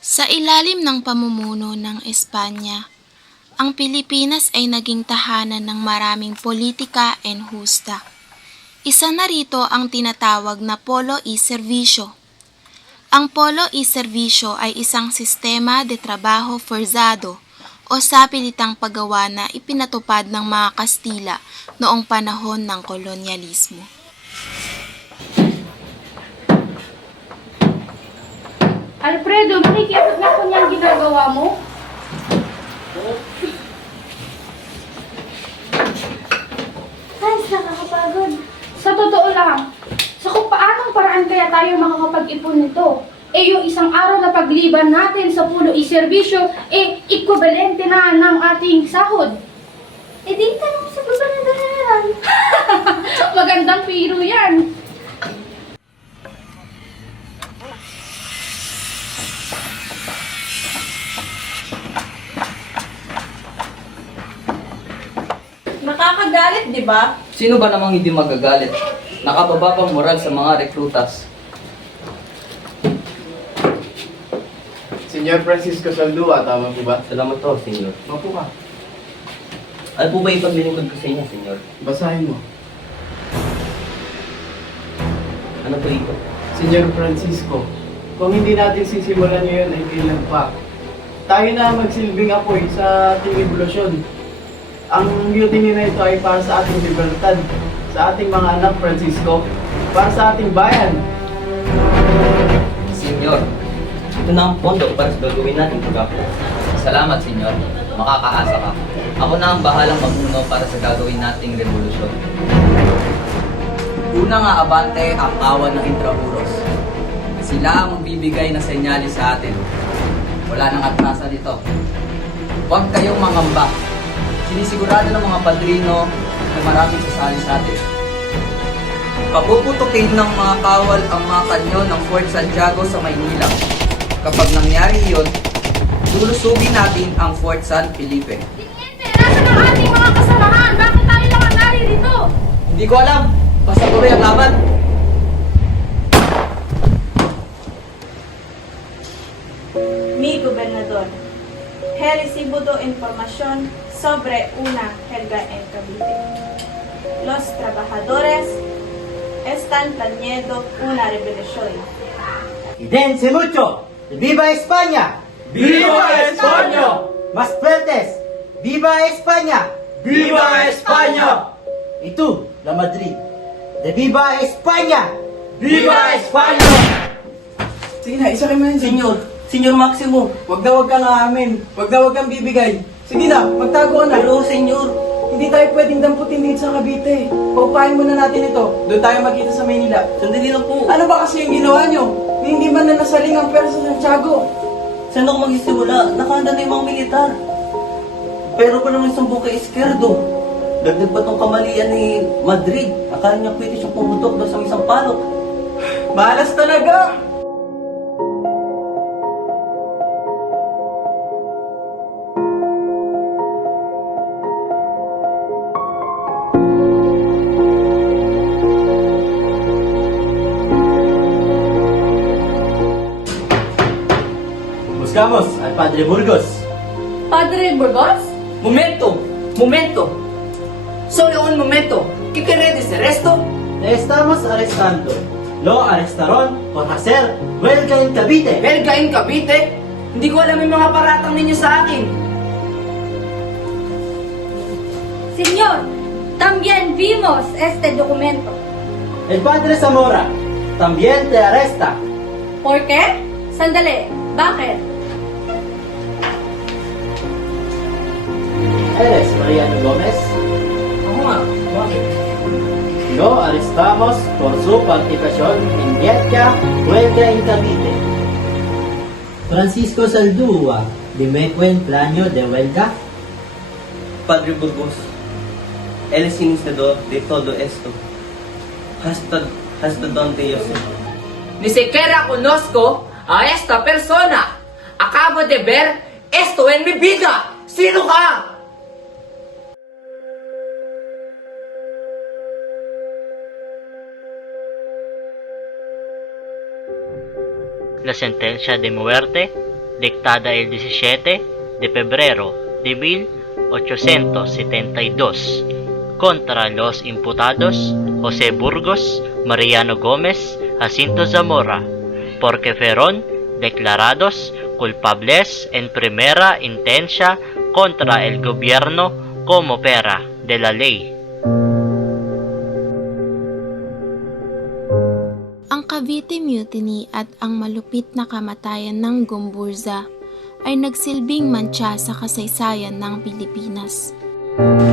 Sa ilalim ng pamumuno ng Espanya, ang Pilipinas ay naging tahanan ng maraming politika and husta. Isa na rito ang tinatawag na Polo y Servicio. Ang Polo y Servicio ay isang sistema de trabajo forzado o sapilitang paggawa na ipinatupad ng mga Kastila noong panahon ng kolonyalismo. Alfredo, nakikiabot na ko niyang ginagawa mo? Ay, nakakapagod. Sa totoo lang, sa kung paanong paraan kaya tayo makakapag-ipon nito? Yung isang araw na pagliban natin sa pulo iserbisyo, equivalente na ng ating sahod. Di tanong sa gobernador general. Magandang piro yan. Nakakagalit, di ba? Sino ba namang hindi magagalit? Nakababa pang moral sa mga rekrutas. Senyor Francisco Saldua, tama po ba? Salamat po, senyor. Mapo ka. Ano po ba ipaglilingkod ko sa inyo, senyor? Basahin mo. Ano po ito? Senyor Francisco, kung hindi natin sisimulan ngayon ay kailan pa. Tayo na magsilbing apoy sa ating revolusyon. Ang mutiny na ito ay para sa ating libertad, sa ating mga anak, Francisco, para sa ating bayan. Senyor, ito na ang pondo para sa gagawin natin pagkapo. Salamat, senyor. Makakaasa ka. Ako na ang bahalang mamuno para sa gagawin nating revolusyon. Una nga abante ang awan ng Intramuros. Sila ang magbibigay ng senyales sa atin. Wala nang atrasan dito. Huwag kayong mangamba. Sinisigurado ng mga padrino na maraming sasali sa atin. Papuputukin ng mga kawal ang mga kanyo ng Fort Santiago sa Maynila. Kapag nangyari yun, lulusubin natin ang Fort San Felipe. Tiniente, nasa ng ating mga kasamahan? Bakit tayo lang ang naririto? Hindi ko alam, basta tuloy ang laban. Mi gobernador, he recibido información sobre una huelga en Cavite. Los trabajadores están planeando una rebelión. Y dense mucho. ¡Viva España! ¡Viva España! Más fuertes. ¡Viva España! ¡Viva España! Y tú, la Madrid. ¡De viva España! ¡Viva España! Sige na, isa kayo man. Senyor, Senyor Maximo. Huwag kang aamin. Huwag kang bibigay. Sige na, magtago ka na. Pero, senyor, Hindi tayo pwedeng damputin dito sa Cavite. Paupahin muna natin ito. Doon tayo magkita sa Maynila. sandali lang po. Ano ba kasi yung ginawa nyo? Hindi ba na nasaling ang pera sa Santiago? Saan ako magsisimula? Nakahanda na yung mga militar. Pero pa naman sumbong kay Izquierdo. Dagdag pa tong kamalian ni Madrid. Akala niya pwede siyang pumutok doon sa isang palok. Malas talaga! Buscamos al Padre Burgos. Padre Burgos? Momento, momento. Solo un momento. ¿Qué queréis de esto? Le estamos arrestando. Lo arrestaron por hacer huelga en Cavite. Belga in Cavite? Hindi ko alam yung mga paratang ninyo sa akin. Señor, también vimos este documento. El Padre Zamora también te arresta. ¿Por qué? Sandali, bakit? ¿Eres Mariano Gómez? Ako nga, bakit? Lo arrestamos por su participación en dicha huelga en Cavite. Francisco Saldúa, dime el plano de huelga. Padre Burgos, él es iniciador de todo esto. Hasta donde yo sé. Ni siquiera conozco a esta persona. Acabo de ver esto en mi vida. Sino ka? La sentencia de muerte dictada el 17 de febrero de 1872 contra los imputados José Burgos, Mariano Gómez, Jacinto Zamora, porque fueron declarados culpables en primera instancia contra el gobierno como pera de la ley. Ang Cavite Mutiny at ang malupit na kamatayan ng Gomburza ay nagsilbing mantsa sa kasaysayan ng Pilipinas.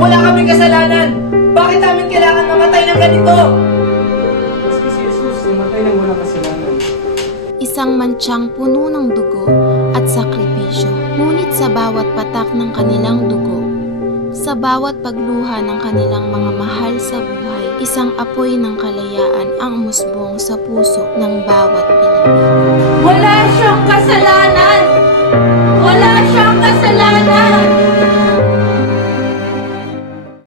Wala kaming kasalanan! Bakit namin kailangan mamatay ng ganito? Maski si Jesus namatay ng walang kasalanan. Isang mantsang puno ng dugo at sakripisyo. Ngunit sa bawat patak ng kanilang dugo, sa bawat pagluha ng kanilang mga mahal sa buhay, isang apoy ng kalayaan ang umusbong sa puso ng bawat Pilipino. Wala siya